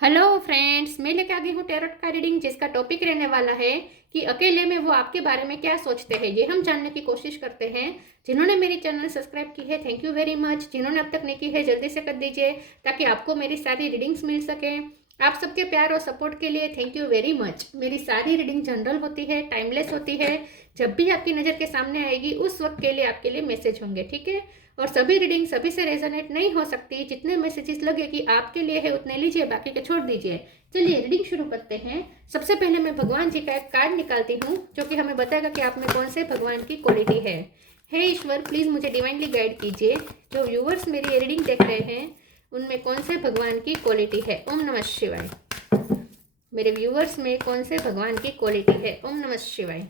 Hello friends, मैं लेके आ गई हूँ टैरोट का रीडिंग जिसका टॉपिक रहने वाला है कि अकेले में वो आपके बारे में क्या सोचते हैं। ये हम जानने की कोशिश करते हैं। जिन्होंने मेरी चैनल सब्सक्राइब की है, थैंक यू वेरी मच। जिन्होंने अब तक नहीं की है, जल्दी से कर दीजिए ताकि आपको मेरी सारी रीडिंग्स मिल सके। आप सबके प्यार और सपोर्ट के लिए थैंक यू वेरी मच। मेरी सारी रीडिंग जनरल होती है, टाइमलेस होती है। जब भी आपकी नज़र के सामने आएगी उस वक्त के लिए आपके लिए मैसेज होंगे, ठीक है। और सभी रीडिंग सभी से रेजोनेट नहीं हो सकती। जितने मैसेजेस लगे कि आपके लिए है उतने लीजिए, बाकी के छोड़ दीजिए। चलिए रीडिंग शुरू करते हैं। सबसे पहले मैं भगवान जी का एक कार्ड निकालती हूँ जो कि हमें बताएगा कि आप में कौन से भगवान की क्वालिटी है। हे ईश्वर, प्लीज मुझे डिवाइनली गाइड कीजिए। जो व्यूवर्स मेरी रीडिंग देख रहे हैं उनमें कौन से भगवान की क्वालिटी है। ओम नमः शिवाय। मेरे व्यूवर्स में कौन से भगवान की क्वालिटी है। ओम नमः शिवाय।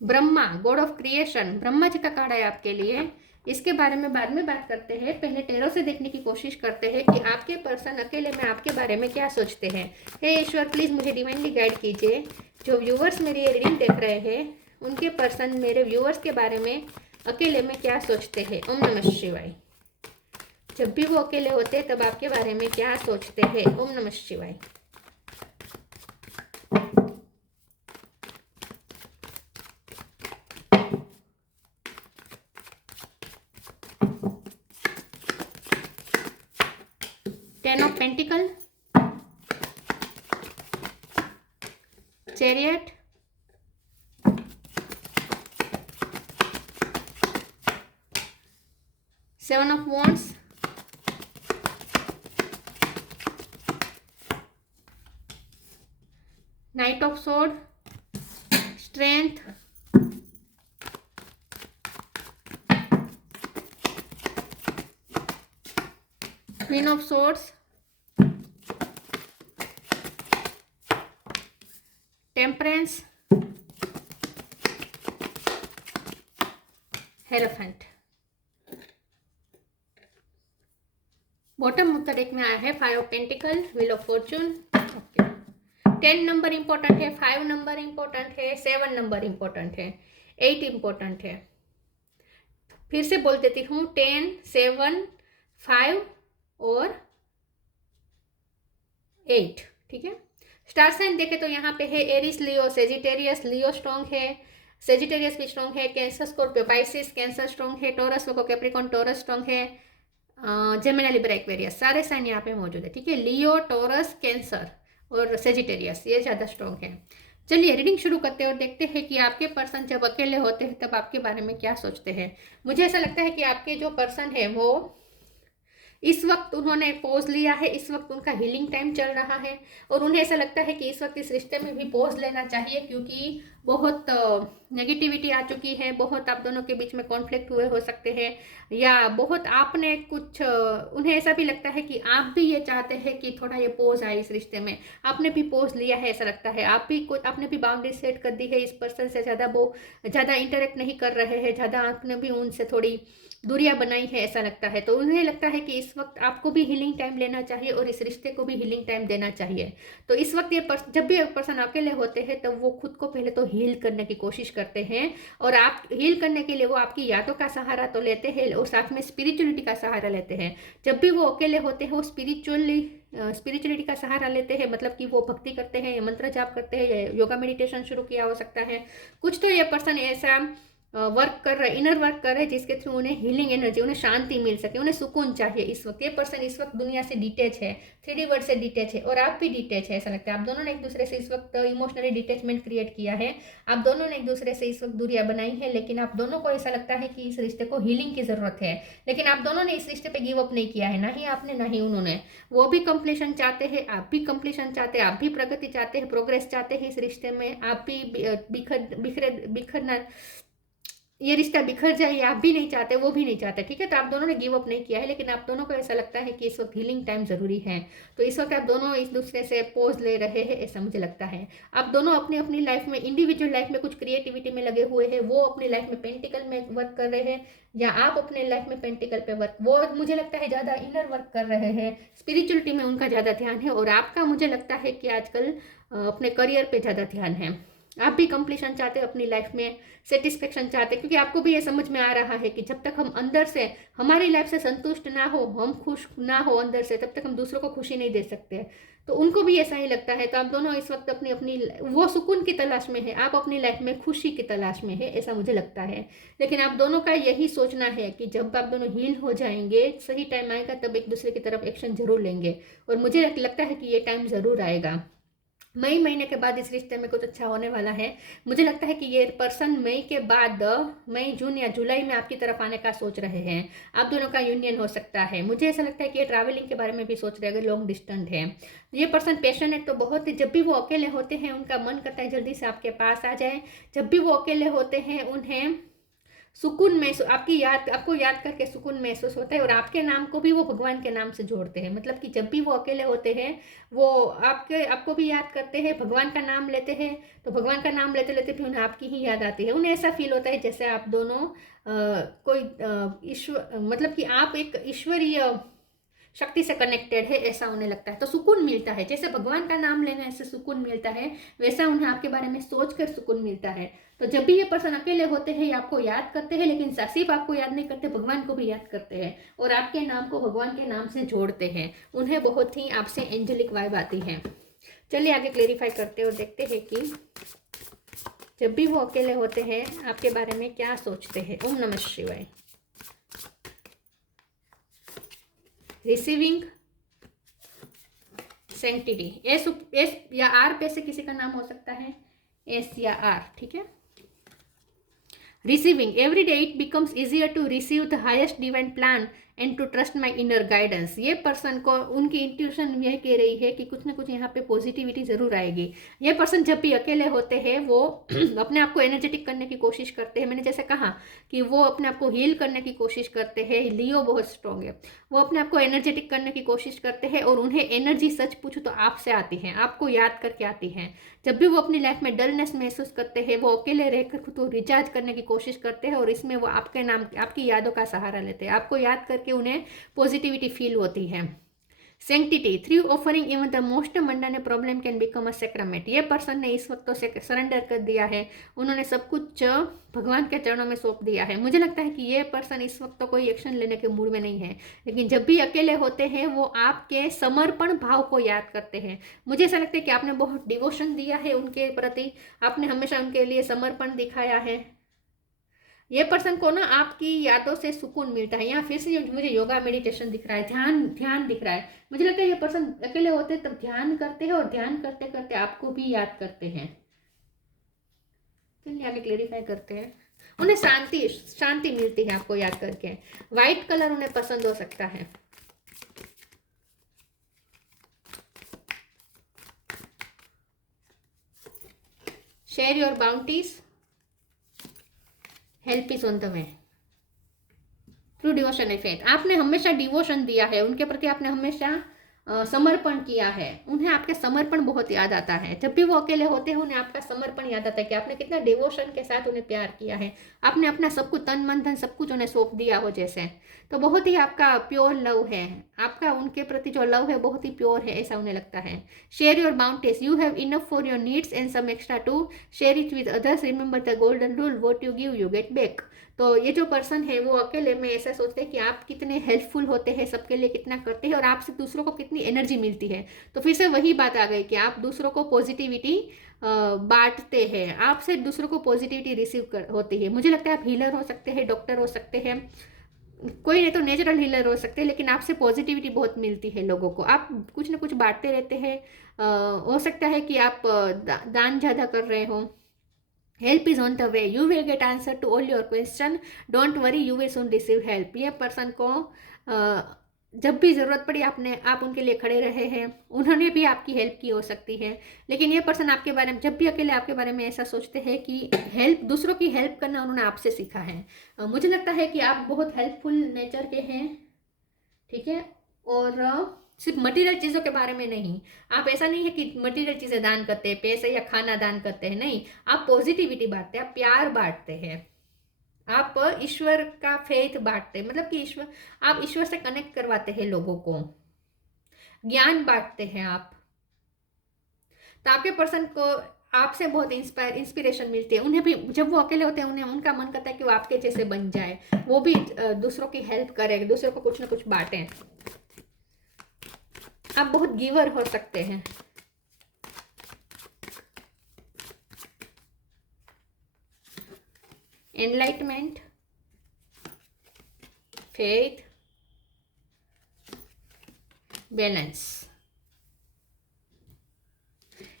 Brahma, God of creation, Brahma ji का कार्ड है आपके लिए। इसके बारे में बाद में बात करते हैं। पहले टेरो से देखने की कोशिश करते हैं कि आपके पर्सन अकेले में आपके बारे में क्या सोचते हैं। हे ईश्वर, प्लीज मुझे डिवाइनली गाइड कीजिए। जो व्यूवर्स मेरी रीडिंग देख रहे हैं उनके पर्सन मेरे व्यूवर्स के बारे में अकेले में क्या सोचते हैं। ओम नमः शिवाय। जब भी वो अकेले होते हैं तब आपके बारे में क्या सोचते हैं। ओम नमः शिवाय। Ten of pentacle, chariot, seven of wands, night of sword, strength, queen of swords, temperance, hierophant. Bottom of the deck में आया है five of pentacle, wheel of Fortune. Okay, 10 number important है, 5 नंबर इंपॉर्टेंट है, 7 number important है, 8 important है। फिर से बोल देती हूँ, 10, 7, 5 और 8, ठीक है। स्टार साइन देखे तो यहाँ पे है एरिस, लियो, सेजिटेरियस। लियो स्ट्रॉन्ग है, सेजिटेरियस भी स्ट्रॉन्ग है, cancer, Scorpio, Pisces, cancer strong है, टॉरस लोगो, कैप्रिकॉन, टॉरस स्ट्रॉन्ग है, जेमिनी, लिब्रा, एक्वेरियस, सारे साइन यहाँ पे मौजूद है, ठीक है। लियो, टॉरस, कैंसर और सेजिटेरियस ये ज़्यादा स्ट्रॉन्ग है। चलिए रीडिंग शुरू करते हैं और देखते हैं कि आपके पर्सन जब अकेले होते हैं तब आपके बारे में क्या सोचते हैं। मुझे ऐसा लगता है कि आपके जो पर्सन है वो इस वक्त उन्होंने पॉज लिया है। इस वक्त उनका हीलिंग टाइम चल रहा है और उन्हें ऐसा लगता है कि इस वक्त इस रिश्ते में भी पॉज लेना चाहिए क्योंकि बहुत नेगेटिविटी आ चुकी है। बहुत आप दोनों के बीच में कॉन्फ्लिक्ट हुए हो सकते हैं या बहुत आपने कुछ उन्हें ऐसा भी लगता है कि आप भी ये चाहते हैं कि थोड़ा ये पॉज आए इस रिश्ते में। आपने भी पॉज लिया है ऐसा लगता है। आप भी कुछ आपने भी बाउंड्री सेट कर दी है। इस पर्सन से ज़्यादा इंटरेक्ट नहीं कर रहे हैं, ज़्यादा आपने भी उनसे थोड़ी दूरियां बनाई है ऐसा लगता है। तो उन्हें लगता है कि इस वक्त आपको भी हीलिंग टाइम लेना चाहिए और इस रिश्ते को भी हीलिंग टाइम देना चाहिए। तो इस वक्त जब भी एक पर्सन अकेले होते हैं तब वो खुद को पहले तो हील करने की कोशिश करते हैं और आप हील करने के लिए वो आपकी यादों का सहारा तो लेते हैं और साथ में स्पिरिचुअलिटी का सहारा लेते हैं। जब भी वो अकेले होते हैं वो स्पिरिचुअलिटी का सहारा लेते हैं, मतलब कि वो भक्ति करते हैं, मंत्र जाप करते हैं, योगा मेडिटेशन शुरू किया हो सकता है। कुछ तो ये पर्सन ऐसा वर्क कर रहे, इनर वर्क कर रहे जिसके थ्रू उन्हें हीलिंग एनर्जी, उन्हें शांति मिल सके, उन्हें सुकून चाहिए। इस वक्त ये पर्सन इस वक्त दुनिया से डिटेच है, 3D वर्ल्ड से डिटेच है और आप भी डिटेच है ऐसा लगता है। आप दोनों ने एक दूसरे से इस वक्त इमोशनली डिटेचमेंट क्रिएट किया है। आप दोनों ने एक दूसरे से इस वक्त दूरियां बनाई है, लेकिन आप दोनों को ऐसा लगता है कि इस रिश्ते को हीलिंग की जरूरत है। लेकिन आप दोनों ने इस रिश्ते पे गिव अप नहीं किया है, ना ही आपने ना ही उन्होंने। वो भी कंप्लीशन चाहते हैं, आप भी कंप्लीशन चाहते हैं, आप भी प्रगति चाहते हैं, प्रोग्रेस चाहते हैं इस रिश्ते में। आप भी बिखरना, ये रिश्ता बिखर जाए आप भी नहीं चाहते, वो भी नहीं चाहते, ठीक है। तो आप दोनों ने गिव अप नहीं किया है, लेकिन आप दोनों को ऐसा लगता है कि इस वक्त हीलिंग टाइम जरूरी है। तो इस वक्त आप दोनों एक दूसरे से पोज ले रहे हैं ऐसा मुझे लगता है। आप दोनों अपनी अपनी लाइफ में, इंडिविजुअल लाइफ में कुछ क्रिएटिविटी में लगे हुए हैं। वो अपनी लाइफ में पेंटिकल में वर्क कर रहे हैं या आप अपने लाइफ में पेंटिकल पे वर्क, वो मुझे लगता है ज़्यादा इनर वर्क कर रहे हैं, स्पिरिचुअलिटी में उनका ज़्यादा ध्यान है और आपका मुझे लगता है कि आजकल अपने करियर पे ज़्यादा ध्यान है। आप भी कंप्लीशन चाहते हो अपनी लाइफ में, सेटिस्फेक्शन चाहते हैं, क्योंकि आपको भी ये समझ में आ रहा है कि जब तक हम अंदर से हमारी लाइफ से संतुष्ट ना हो, हम खुश ना हो अंदर से, तब तक हम दूसरों को खुशी नहीं दे सकते। तो उनको भी ऐसा ही लगता है। तो आप दोनों इस वक्त अपनी अपनी वो सुकून की तलाश में है, आप अपनी लाइफ में खुशी की तलाश में है, ऐसा मुझे लगता है। लेकिन आप दोनों का यही सोचना है कि जब आप दोनों हील हो जाएंगे, सही टाइम आएगा, तब एक दूसरे की तरफ एक्शन जरूर लेंगे। और मुझे लगता है कि ये टाइम ज़रूर आएगा। मई महीने के बाद इस रिश्ते में कुछ अच्छा होने वाला है। मुझे लगता है कि ये पर्सन मई के बाद, मई जून या जुलाई में आपकी तरफ आने का सोच रहे हैं। आप दोनों का यूनियन हो सकता है। मुझे ऐसा लगता है कि ये ट्रैवलिंग के बारे में भी सोच रहे हैं, अगर लॉन्ग डिस्टेंस है। ये पर्सन पैशनेट तो बहुत ही, जब भी वो अकेले होते हैं उनका मन करता है जल्दी से आपके पास आ जाए। जब भी वो अकेले होते हैं उन्हें सुकून महसूस, आपको याद करके सुकून महसूस होता है। और आपके नाम को भी वो भगवान के नाम से जोड़ते हैं, मतलब कि जब भी वो अकेले होते हैं वो आपको भी याद करते हैं, भगवान का नाम लेते हैं। तो भगवान का नाम लेते लेते भी उन्हें आपकी ही याद आती है। उन्हें ऐसा फील होता है जैसे आप दोनों कोई ईश्वर, मतलब कि आप एक ईश्वरीय शक्ति से कनेक्टेड है, ऐसा उन्हें लगता है। तो सुकून मिलता है, जैसे भगवान का नाम लेने से सुकून मिलता है, वैसा उन्हें आपके बारे में सोचकर सुकून मिलता है। तो जब भी ये पर्सन अकेले होते हैं, ये आपको याद करते हैं, लेकिन सिर्फ आपको याद नहीं करते, भगवान को भी याद करते हैं और आपके नाम को भगवान के नाम से जोड़ते हैं। उन्हें बहुत ही आपसे एंजेलिक वाइब आती है। चलिए आगे क्लेरिफाई करते हैं और देखते हैं कि जब भी वो अकेले होते हैं आपके बारे में क्या सोचते हैं। ओम नमः शिवाय। रिसीविंग, सैंक्टिटी, एस या आर पे से किसी का नाम हो सकता है, एस या आर, ठीक है। Receiving, every day it becomes easier to receive the highest divine plan and to trust my inner guidance. ये पर्सन को उनकी इंट्यूशन यह कह रही है कि कुछ ना कुछ यहाँ पे पॉजिटिविटी जरूर आएगी। ये पर्सन जब भी अकेले होते हैं वो अपने आप को एनर्जेटिक करने की कोशिश करते हैं। मैंने जैसे कहा कि वो अपने आप को हील करने की कोशिश करते हैं। लियो बहुत स्ट्रॉन्ग है, वो अपने आप को एनर्जेटिक करने की कोशिश करते हैं और उन्हें एनर्जी, सच पूछो तो आपसे आती है, आपको याद करके आती है। जब भी वो अपनी लाइफ में डलनेस महसूस करते हैं, वो अकेले रहकर खुद को रिचार्ज करने की कोशिश करते हैं और इसमें वो आपके नाम, आपकी यादों का सहारा लेते हैं। आपको याद करके उन्हें पॉजिटिविटी फील होती है। Sanctity, through offering even the most mundane problem can become a sacrament. ये पर्सन ने इस वक्त तो सरेंडर कर दिया है, उन्होंने सब कुछ भगवान के चरणों में सौंप दिया है। मुझे लगता है कि ये पर्सन इस वक्त तो कोई एक्शन लेने के मूड में नहीं है, लेकिन जब भी अकेले होते हैं वो आपके समर्पण भाव को याद करते हैं। मुझे ऐसा लगता है कि आपने बहुत डिवोशन दिया है उनके प्रति, आपने हमेशा उनके लिए समर्पण दिखाया है। ये पर्सन को ना आपकी यादों से सुकून मिलता है। यहाँ फिर से मुझे योगा मेडिटेशन दिख रहा है, ध्यान दिख रहा है। मुझे लगता है ये पर्सन अकेले होते हैं तब ध्यान करते हैं और ध्यान करते करते आपको भी याद करते हैं। चलिए आगे क्लेरिफाई करते हैं। उन्हें शांति मिलती है आपको याद करके। व्हाइट कलर उन्हें पसंद हो सकता है। Share your bounties, help is on the way, through devotion and faith. आपने हमेशा डिवोशन दिया है उनके प्रति, आपने हमेशा समर्पण किया है। उन्हें आपके समर्पण बहुत याद आता है। जब भी वो अकेले होते हैं उन्हें आपका समर्पण याद आता है कि आपने कितना डिवोशन के साथ उन्हें प्यार किया है। आपने अपना सब कुछ, तन मन धन सब कुछ उन्हें सौंप दिया हो जैसे। तो बहुत ही आपका प्योर लव है, आपका उनके प्रति जो लव है बहुत ही प्योर है, ऐसा उन्हें लगता है। Share your bounties, you have enough for your needs and some extra to share it with others. Remember the golden rule, what you give you get back. तो ये जो पर्सन है वो अकेले में ऐसा सोचते हैं कि आप कितने हेल्पफुल होते हैं, सबके लिए कितना करते हैं और आपसे दूसरों को कितनी एनर्जी मिलती है। तो फिर से वही बात आ गई कि आप दूसरों को पॉजिटिविटी बांटते हैं, आपसे दूसरों को पॉजिटिविटी रिसीव होती है। मुझे लगता है आप हीलर हो सकते हैं, डॉक्टर हो सकते हैं, कोई नहीं तो नेचुरल हीलर हो सकते हैं, लेकिन आपसे पॉजिटिविटी बहुत मिलती है लोगों को। आप कुछ ना कुछ बांटते रहते हैं। हो सकता है कि आप दान ज़्यादा कर रहे हो। Help is on the way, you will get answer to all your question, don't worry, you will soon receive help. ये पर्सन को जब भी ज़रूरत पड़ी आप उनके लिए खड़े रहे हैं, उन्होंने भी आपकी हेल्प की हो सकती है। लेकिन ये पर्सन आपके बारे में, जब भी अकेले आपके बारे में ऐसा सोचते हैं कि दूसरों की हेल्प करना उन्होंने आपसे सीखा है। मुझे लगता है कि आप बहुत हेल्पफुल नेचर के हैं, ठीक है। और सिर्फ मटेरियल चीज़ों के बारे में नहीं, आप ऐसा नहीं है कि मटेरियल चीज़ें दान करते हैं, पैसे या खाना दान करते हैं, नहीं, आप पॉजिटिविटी बांटते हैं, आप प्यार बांटते हैं, आप ईश्वर का फेथ बांटते हैं, मतलब कि आप ईश्वर से कनेक्ट करवाते हैं लोगों को, ज्ञान बांटते हैं आप। तो आपके पर्सन को आपसे बहुत इंस्पिरेशन मिलती है उन्हें भी। जब वो अकेले होते हैं उन्हें उनका मन करता है कि वो आपके जैसे बन जाए, वो भी दूसरों की हेल्प करें, दूसरों को कुछ ना कुछ बांटें। आप बहुत गिवर हो सकते हैं। Enlightenment, faith, balance.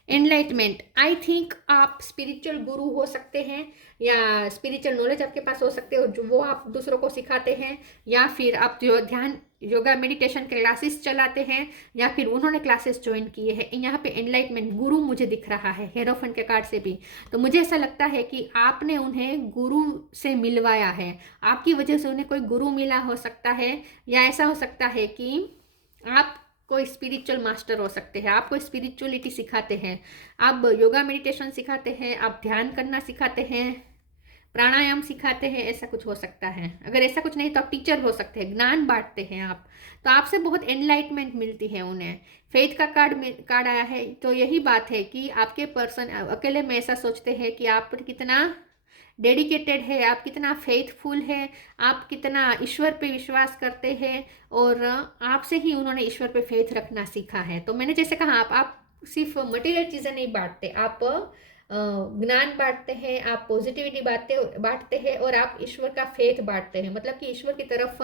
Enlightenment, I think आप स्पिरिचुअल गुरु हो सकते हैं, या स्पिरिचुअल नॉलेज आपके पास हो सकते हो जो वो आप दूसरों को सिखाते हैं, या फिर आप जो ध्यान योगा मेडिटेशन क्लासेस चलाते हैं, या फिर उन्होंने क्लासेस ज्वाइन किए हैं। यहाँ पे एनलाइटमेंट गुरु मुझे दिख रहा है हेरोफेंट के कार्ड से भी। तो मुझे ऐसा लगता है कि आपने उन्हें गुरु से मिलवाया है, आपकी वजह से उन्हें कोई गुरु मिला हो सकता है, या ऐसा हो सकता है कि आप कोई स्पिरिचुअल मास्टर हो सकते हैं, आपको स्पिरिचुअलिटी सिखाते हैं, आप योगा मेडिटेशन सिखाते हैं, आप ध्यान करना सिखाते हैं, प्राणायाम सिखाते हैं, ऐसा कुछ हो सकता है। अगर ऐसा कुछ नहीं तो आप टीचर हो सकते हैं, ज्ञान बांटते हैं आप। तो आपसे बहुत एनलाइटमेंट मिलती है उन्हें। फेथ का कार्ड आया है, तो यही बात है कि आपके पर्सन अकेले में ऐसा सोचते हैं कि आप कितना डेडिकेटेड है, आप कितना फेथफुल है, आप कितना ईश्वर पे विश्वास करते हैं, और आपसे ही उन्होंने ईश्वर पे फेथ रखना सीखा है। तो मैंने जैसे कहा आप सिर्फ मटेरियल चीज़ें नहीं बांटते, आप ज्ञान बांटते हैं, आप पॉजिटिविटी बांटते हैं, और आप ईश्वर का फेथ बांटते हैं। मतलब कि ईश्वर की तरफ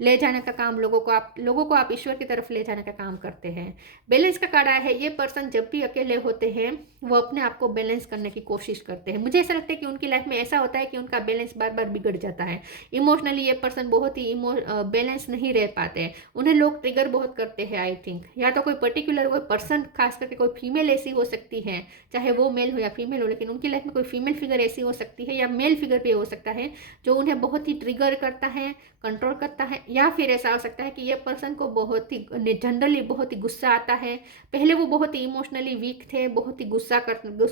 ले जाने का काम, लोगों को आप ईश्वर की तरफ ले जाने का काम करते हैं। बैलेंस का कार्ड आया है, ये पर्सन जब भी अकेले होते हैं वो अपने आप को बैलेंस करने की कोशिश करते हैं। मुझे ऐसा लगता है कि उनकी लाइफ में ऐसा होता है कि उनका बैलेंस बार बार बिगड़ जाता है। इमोशनली ये पर्सन बहुत ही बैलेंस नहीं रह पाते हैं, उन्हें लोग ट्रिगर बहुत करते हैं। आई थिंक या तो कोई पर्टिकुलर कोई पर्सन, खास करके कोई फीमेल ऐसी हो सकती है, चाहे वो मेल हो या फीमेल हो, लेकिन उनकी लाइफ में कोई फीमेल फिगर ऐसी हो सकती है, या मेल फिगर भी हो सकता है, जो उन्हें बहुत ही ट्रिगर करता है, कंट्रोल करता है। या फिर ऐसा हो सकता है कि ये पर्सन को बहुत ही जनरली बहुत ही गुस्सा आता है। पहले वो बहुत ही इमोशनली वीक थे, बहुत ही गुस्सा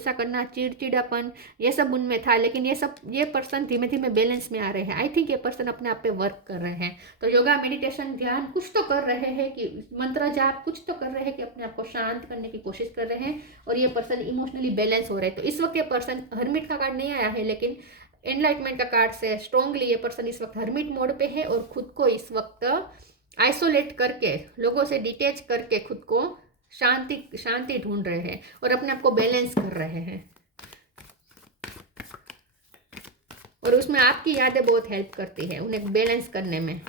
करना, चिड़चिड़ापन, ये सब उनमें था, लेकिन ये पर्सन धीमे धीमे बैलेंस में आ रहे हैं। आई थिंक ये पर्सन अपने आप पे वर्क कर रहे हैं। तो योगा मेडिटेशन ध्यान कुछ तो कर रहे हैं, कि मंत्र जाप कुछ तो कर रहे हैं, कि अपने आप को शांत करने की कोशिश कर रहे हैं, और ये पर्सन इमोशनली बैलेंस हो रहे हैं। तो इस वक्त ये पर्सन, हर्मिट का कार्ड नहीं आया है, लेकिन एनलाइटमेंट का कार्ड से स्ट्रांगली ये पर्सन इस वक्त हर्मिट मोड पे है, और खुद को इस वक्त आइसोलेट करके, लोगों से डिटेच करके खुद को शांति ढूंढ रहे हैं, और अपने आप को बैलेंस कर रहे हैं। और उसमें आपकी यादें बहुत हेल्प करती है उन्हें बैलेंस करने में,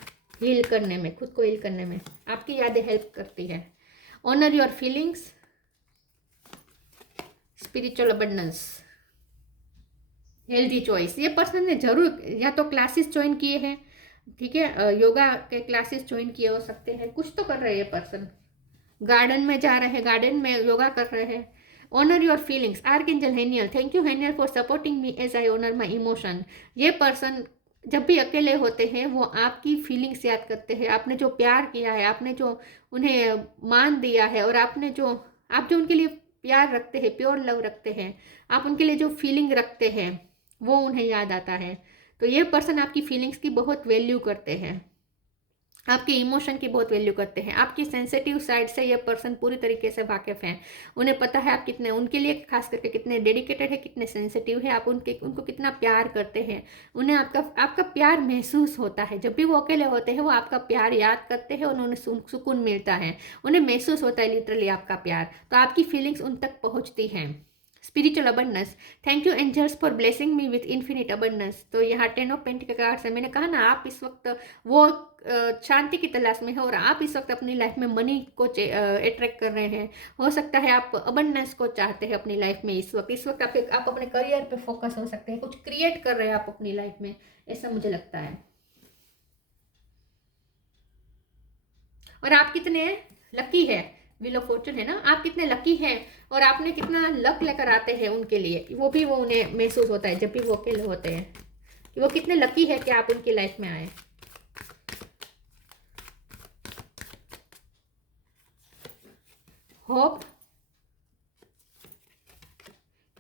हील करने में, खुद को हील करने में आपकी यादें हेल्प करती है। Honour your feelings, spiritual abundance, healthy choice. ये पर्सन ने जरूर या तो क्लासेस ज्वाइन किए हैं, ठीक है, योगा के क्लासेस ज्वाइन किए हो सकते हैं, कुछ तो कर रहे हैं ये पर्सन, गार्डन में जा रहे हैं, गार्डन में योगा कर रहे हैं। Honour your feelings, archangel Haniel, thank you Haniel for supporting me as I honour my emotion. ये पर्सन जब भी अकेले होते हैं वो आपकी फीलिंग्स याद करते हैं, आपने जो प्यार किया है, आपने जो उन्हें मान दिया है, और आप जो उनके लिए प्यार रखते हैं, प्योर लव रखते हैं, आप उनके लिए जो फीलिंग रखते हैं वो उन्हें याद आता है। तो ये पर्सन आपकी फीलिंग्स की बहुत वैल्यू करते हैं, आपके इमोशन की बहुत वैल्यू करते हैं, आपकी सेंसिटिव साइड से ये पर्सन पूरी तरीके से वाकिफ हैं। उन्हें पता है आप कितने उनके लिए खास करके कितने डेडिकेटेड है, कितने सेंसिटिव है, आप उनको कितना प्यार करते हैं। उन्हें आपका प्यार महसूस होता है, जब भी वो अकेले होते हैं वो आपका प्यार याद करते हैं, और उन्हें सुकून मिलता है, उन्हें महसूस होता है लिटरली आपका प्यार। तो आपकी फीलिंग्स उन तक पहुँचती हैं। Spiritual abundance, thank you angels for blessing me with infinite abundance. तो यहाँ 10 ऑफ पेंटिकल के कार्ड से मैंने कहा ना, आप इस वक्त वो शांति की तलाश में है, और आप इस वक्त अपनी लाइफ में मनी को अट्रैक्ट कर रहे हैं। हो सकता है आप अबंडेंस को चाहते हैं अपनी लाइफ में। इस वक्त आप अपने करियर पे फोकस हो सकते हैं, कुछ क्रिएट कर रहे हैं आप अपनी लाइफ में, ऐसा मुझे लगता है। और आप कितने लकी है, व्हील ऑफ फॉर्चून है ना, आप कितने लकी हैं, और आपने कितना लक लेकर आते हैं उनके लिए, वो उन्हें महसूस होता है जब भी वो अकेले होते हैं, कि वो कितने लकी है कि आप उनकी लाइफ में आए। Hope,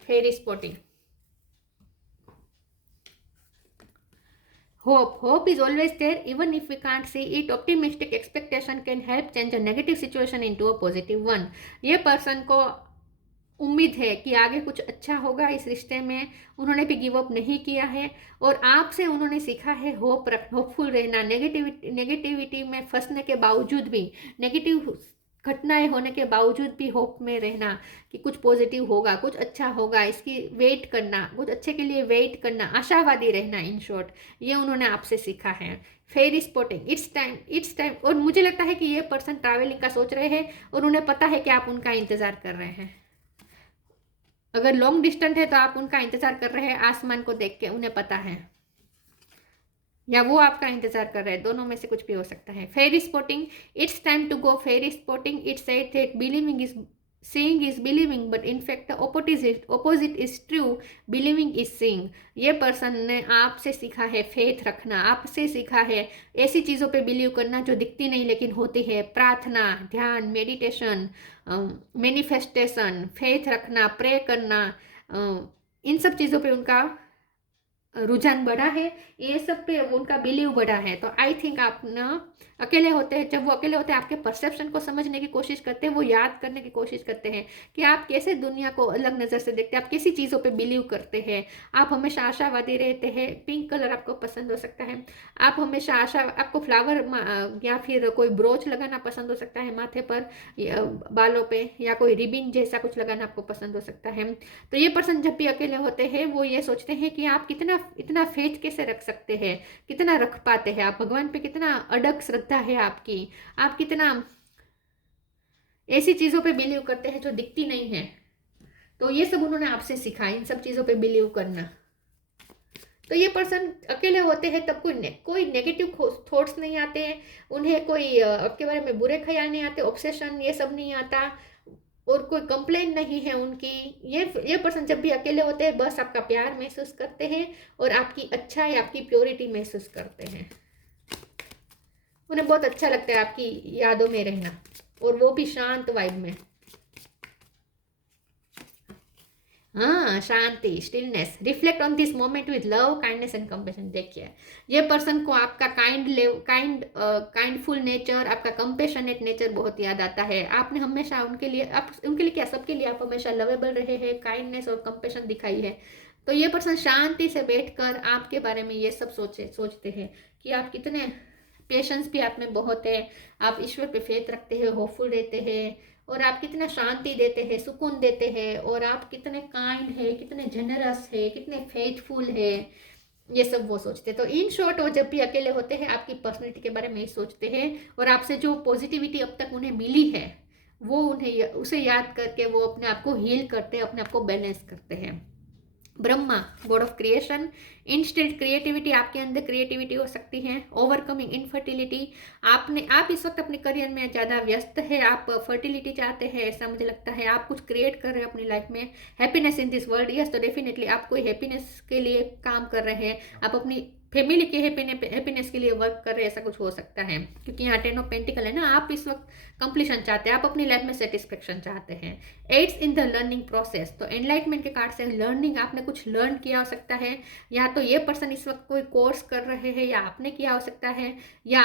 fairy spotting. Hope is always there, even if we can't see it. Optimistic expectation can help change a negative situation into a positive one. ये पर्सन को उम्मीद है कि आगे कुछ अच्छा होगा इस रिश्ते में। उन्होंने भी गिव अप नहीं किया है और आपसे उन्होंने सीखा है होपफुल रहना। नेगेटिविटी में फंसने के बावजूद भी, नेगेटिव घटनाएं होने के बावजूद भी होप में रहना कि कुछ पॉजिटिव होगा, कुछ अच्छा होगा, इसकी वेट करना, कुछ अच्छे के लिए वेट करना, आशावादी रहना। इन शॉर्ट ये उन्होंने आपसे सीखा है। Fairy spotting, it's time. और मुझे लगता है कि ये पर्सन ट्रैवलिंग का सोच रहे हैं और उन्हें पता है कि आप उनका इंतजार कर रहे हैं। अगर लॉन्ग डिस्टेंस है तो आप उनका इंतजार कर रहे हैं आसमान को देख के, उन्हें पता है, या वो आपका इंतजार कर रहे हैं, दोनों में से कुछ भी हो सकता है। Fairy spotting, it's time to go fairy spotting. It's said that believing is seeing is believing, but in fact the opposite is true. Believing is seeing. ये पर्सन ने आपसे सीखा है फेथ रखना, आपसे सीखा है ऐसी चीज़ों पे बिलीव करना जो दिखती नहीं लेकिन होती है। प्रार्थना, ध्यान, मेडिटेशन, मैनिफेस्टेशन, फेथ रखना, प्रे करना, इन सब चीज़ों पे उनका रुझान बढ़ा है, ये सब पे उनका बिलीव बढ़ा है। तो आई थिंक आप ना अकेले होते हैं, जब वो अकेले होते हैं आपके परसेप्शन को समझने की कोशिश करते हैं, वो याद करने की कोशिश करते हैं कि आप कैसे दुनिया को अलग नज़र से देखते हैं, आप कैसी चीज़ों पे बिलीव करते हैं। आप हमेशा आशावादी रहते हैं। पिंक कलर आपको पसंद हो सकता है। आप हमेशा आपको फ्लावर या फिर कोई ब्रोच लगाना पसंद हो सकता है माथे पर, बालों पे, या कोई रिबिन जैसा कुछ लगाना आपको पसंद हो सकता है। तो ये पर्सन जब भी अकेले होते हैं वो ये सोचते हैं कि आप इतना फेथ कैसे रख सकते हैं, कितना रख पाते हैं, आप भगवान पे कितना अडग श्रद्धा है आपकी, आप कितना ऐसी चीज़ों पे बिलीव करते हैं जो दिखती नहीं है। तो ये सब उन्होंने आपसे सीखा, इन सब चीज़ों पे बिलीव करना। तो ये पर्सन अकेले होते हैं तब कोई नेगेटिव थॉट्स नहीं आते हैं, उन्हें कोई आपके बारे में बुरे ख्याल नहीं आते, ऑब्सेशन ये सब नहीं आता, और कोई कंप्लेन नहीं है उनकी। ये पर्सन जब भी अकेले होते हैं बस आपका प्यार महसूस करते हैं और आपकी अच्छाई, आपकी प्योरिटी महसूस करते हैं। उन्हें बहुत अच्छा लगता है आपकी यादों में रहना, और वो भी शांत वाइब में। हाँ, शांति, stillness. Reflect on this moment with love, kindness and compassion. देखिए ये पर्सन को आपका काइंडफुल नेचर, आपका कंपेशनेट नेचर बहुत याद आता है। आपने हमेशा उनके लिए क्या, सबके लिए आप हमेशा लवेबल रहे हैं, काइंडनेस और कंपेशन दिखाई है। तो ये पर्सन शांति से बैठकर आपके बारे में ये सब सोचते हैं कि आप कितने, पेशेंस भी आप में बहुत है, आप ईश्वर पे फेथ रखते हैं, होपफुल रहते हैं, और आप कितना शांति देते हैं, सुकून देते हैं, और आप कितने काइंड है, कितने जनरस है, कितने फेथफुल है, ये सब वो सोचते हैं। तो इन शॉर्ट वो जब भी अकेले होते हैं आपकी पर्सनैलिटी के बारे में ही सोचते हैं, और आपसे जो पॉजिटिविटी अब तक उन्हें मिली है वो उसे याद करके वो अपने आप को हील करते हैं, अपने आप को बैलेंस करते हैं। Brahma, God of creation. Instant creativity, आपके अंदर क्रिएटिविटी हो सकती है। ओवरकमिंग इनफर्टिलिटी, आप इस वक्त अपने करियर में ज़्यादा व्यस्त है, आप फर्टिलिटी चाहते हैं, ऐसा मुझे लगता है। आप कुछ क्रिएट कर रहे हैं अपनी लाइफ में, happiness in this world. Yes, तो डेफिनेटली आप कोई हैप्पीनेस के लिए काम कर रहे हैं, आप अपनी फैमिली के हैप्पीनेस के लिए वर्क कर रहे हैं, ऐसा कुछ हो सकता है। क्योंकि यहाँ 10 ऑफ पेंटिकल है ना, आप इस वक्त कंप्लीशन चाहते हैं, आप अपनी लाइफ में सेटिस्फेक्शन चाहते हैं। Aids in the learning process, तो एनलाइटमेंट के कार्ड से लर्निंग, आपने कुछ लर्न किया हो सकता है, या तो ये पर्सन इस वक्त कोई कोर्स कर रहे हैं या आपने किया हो सकता है, या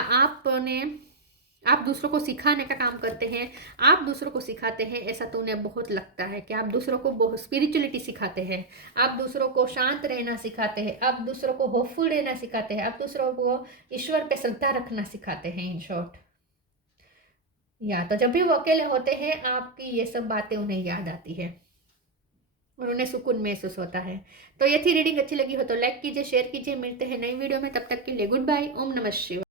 आप दूसरों को सिखाने का काम करते हैं, आप दूसरों को सिखाते हैं, ऐसा तो उन्हें बहुत लगता है कि आप दूसरों को बहुत स्पिरिचुअलिटी सिखाते हैं, आप दूसरों को शांत रहना सिखाते हैं, आप दूसरों को होपफुल रहना सिखाते हैं, आप दूसरों को ईश्वर पे श्रद्धा रखना सिखाते हैं। इन शॉर्ट, या तो जब भी वो अकेले होते हैं आपकी ये सब बातें उन्हें याद आती है और उन्हें सुकून महसूस होता है। तो ये थी रीडिंग, अच्छी लगी हो तो लाइक कीजिए, शेयर कीजिए। मिलते हैं नई वीडियो में, तब तक के लिए गुड बाय। ओम नमः शिवाय।